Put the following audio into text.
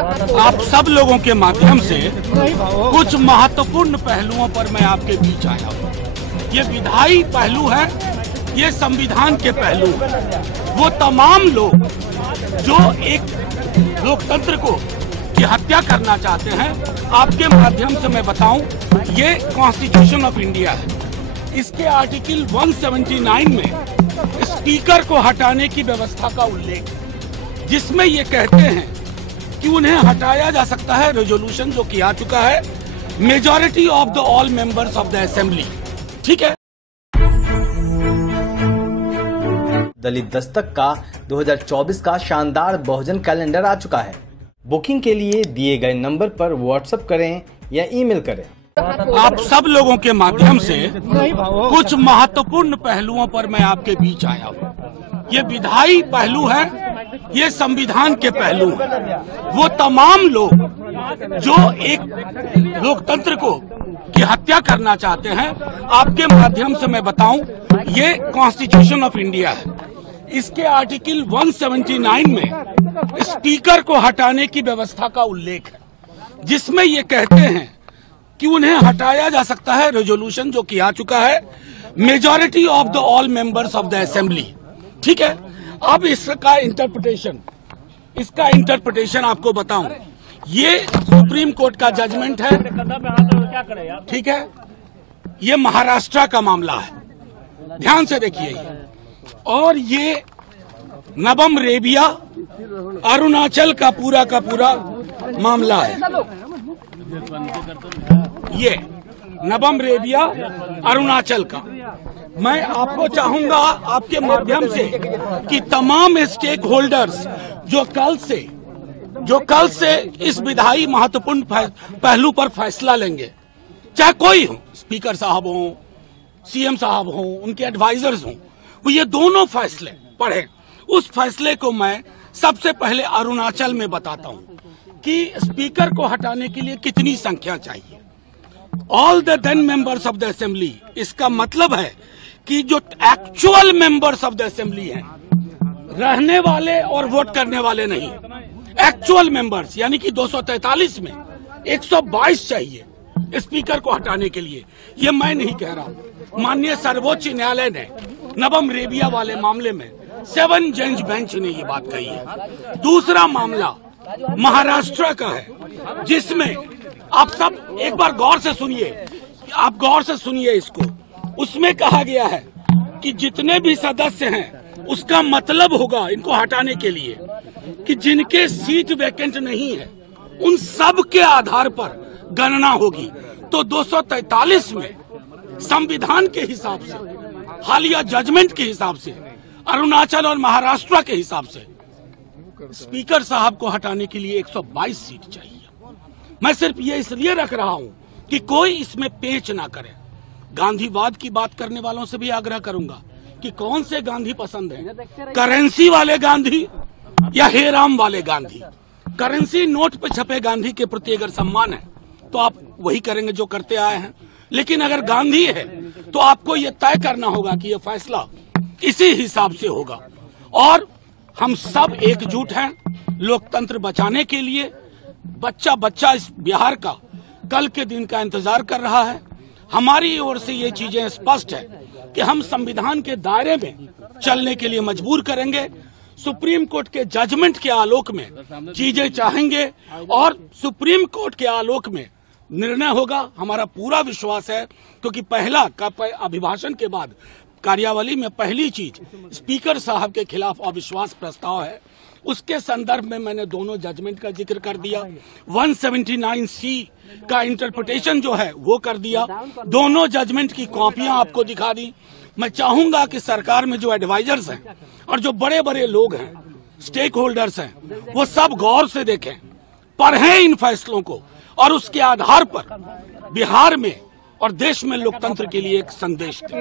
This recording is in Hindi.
आप सब लोगों के माध्यम से कुछ महत्वपूर्ण पहलुओं पर मैं आपके बीच आया हूँ। ये विधायी पहलू है, ये संविधान के पहलू है। वो तमाम लोग जो एक लोकतंत्र को की हत्या करना चाहते हैं, आपके माध्यम से मैं बताऊं, ये कॉन्स्टिट्यूशन ऑफ इंडिया है। इसके आर्टिकल 179 में स्पीकर को हटाने की व्यवस्था का उल्लेख, जिसमें ये कहते हैं कि उन्हें हटाया जा सकता है, रेजोल्यूशन जो किया चुका है, majority of the all members of the assembly. ठीक है। दलित दस्तक का 2024 का शानदार बहुजन कैलेंडर आ चुका है। बुकिंग के लिए दिए गए नंबर पर व्हाट्सएप करें या ईमेल करें। आप सब लोगों के माध्यम से कुछ महत्वपूर्ण पहलुओं पर मैं आपके बीच आया हूँ। ये विधायी पहलू है, ये संविधान के पहलू हैं। वो तमाम लोग जो एक लोकतंत्र को की हत्या करना चाहते हैं, आपके माध्यम से मैं बताऊं, ये कॉन्स्टिट्यूशन ऑफ इंडिया है। इसके आर्टिकल 179 में स्पीकर को हटाने की व्यवस्था का उल्लेख है, जिसमें ये कहते हैं कि उन्हें हटाया जा सकता है, रेजोल्यूशन जो किया चुका है, majority of the all members of the assembly. ठीक है। अब इसका इंटरप्रिटेशन आपको बताऊं, ये सुप्रीम कोर्ट का जजमेंट है। ठीक है। ये महाराष्ट्र का मामला है, ध्यान से देखिए। और ये नबम रेबिया अरुणाचल का पूरा मामला है। ये नबम रेबिया अरुणाचल का। मैं आपको चाहूंगा आपके माध्यम से कि तमाम स्टेक होल्डर्स जो कल से इस विधायी महत्वपूर्ण पहलू पर फैसला लेंगे, चाहे कोई हो, स्पीकर साहब हो, सीएम साहब हो, उनके एडवाइजर्स हो, वो ये दोनों फैसले पढ़े। उस फैसले को मैं सबसे पहले अरुणाचल में बताता हूं कि स्पीकर को हटाने के लिए कितनी संख्या चाहिए। All the 10 members of the assembly, इसका मतलब है कि जो actual members of the assembly हैं, रहने वाले और वोट करने वाले नहीं, एक्चुअल मेंबर्स, यानी कि 243 में 122 चाहिए स्पीकर को हटाने के लिए। ये मैं नहीं कह रहा हूं, माननीय सर्वोच्च न्यायालय ने नबम रेबिया वाले मामले में 7 जज बेंच ने ये बात कही है। दूसरा मामला महाराष्ट्र का है, जिसमें आप सब एक बार गौर से सुनिए, इसको। उसमें कहा गया है कि जितने भी सदस्य हैं, उसका मतलब होगा इनको हटाने के लिए कि जिनके सीट वैकेंट नहीं है, उन सब के आधार पर गणना होगी। तो 243 में संविधान के हिसाब से, हालिया जजमेंट के हिसाब से, अरुणाचल और महाराष्ट्र के हिसाब से स्पीकर साहब को हटाने के लिए 122 सीट चाहिए। मैं सिर्फ ये इसलिए रख रहा हूं कि कोई इसमें पेच ना करे। गांधीवाद की बात करने वालों से भी आग्रह करूंगा कि कौन से गांधी पसंद है, करेंसी वाले गांधी या हेराम वाले गांधी। करेंसी नोट पे छपे गांधी के प्रति अगर सम्मान है तो आप वही करेंगे जो करते आए हैं, लेकिन अगर गांधी है तो आपको ये तय करना होगा कि ये फैसला इसी हिसाब से होगा। और हम सब एकजुट हैं लोकतंत्र बचाने के लिए। बच्चा इस बिहार का कल के दिन का इंतजार कर रहा है। हमारी ओर से ये चीजें स्पष्ट है कि हम संविधान के दायरे में चलने के लिए मजबूर करेंगे। सुप्रीम कोर्ट के जजमेंट के आलोक में चीजें चाहेंगे और सुप्रीम कोर्ट के आलोक में निर्णय होगा। हमारा पूरा विश्वास है, क्योंकि पहला अभिभाषण के बाद कार्यावली में पहली चीज स्पीकर साहब के खिलाफ अविश्वास प्रस्ताव है। उसके संदर्भ में मैंने दोनों जजमेंट का जिक्र कर दिया। 179C का इंटरप्रिटेशन जो है वो कर दिया। दोनों जजमेंट की कॉपियां आपको दिखा दी। मैं चाहूंगा कि सरकार में जो एडवाइजर्स हैं और जो बड़े बड़े लोग हैं, स्टेक होल्डर्स हैं, वो सब गौर से देखें, पढ़ें इन फैसलों को और उसके आधार पर बिहार में और देश में लोकतंत्र के लिए एक संदेश दें।